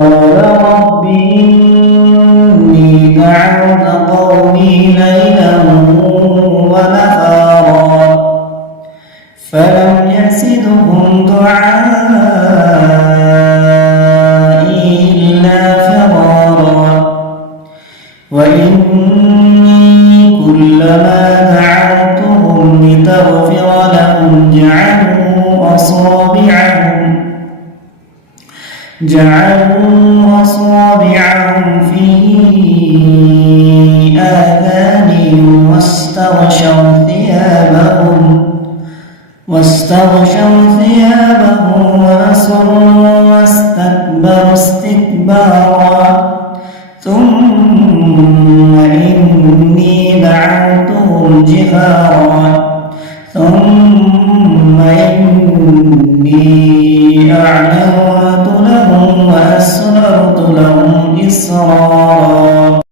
قال رب إني دعوت قومي ليلا ونهارا فلم يزدهم دعائي إلا فرارا وإني كلما دعوتهم لتغفر لهم جعلوا أصابعهم في آذانهم واستغشوا ثيابهم وأصروا واستكبروا استكبارا ثم إني دعوتهم جهارا ثم إني أعلنت لهم وأسررت لهم إسرارا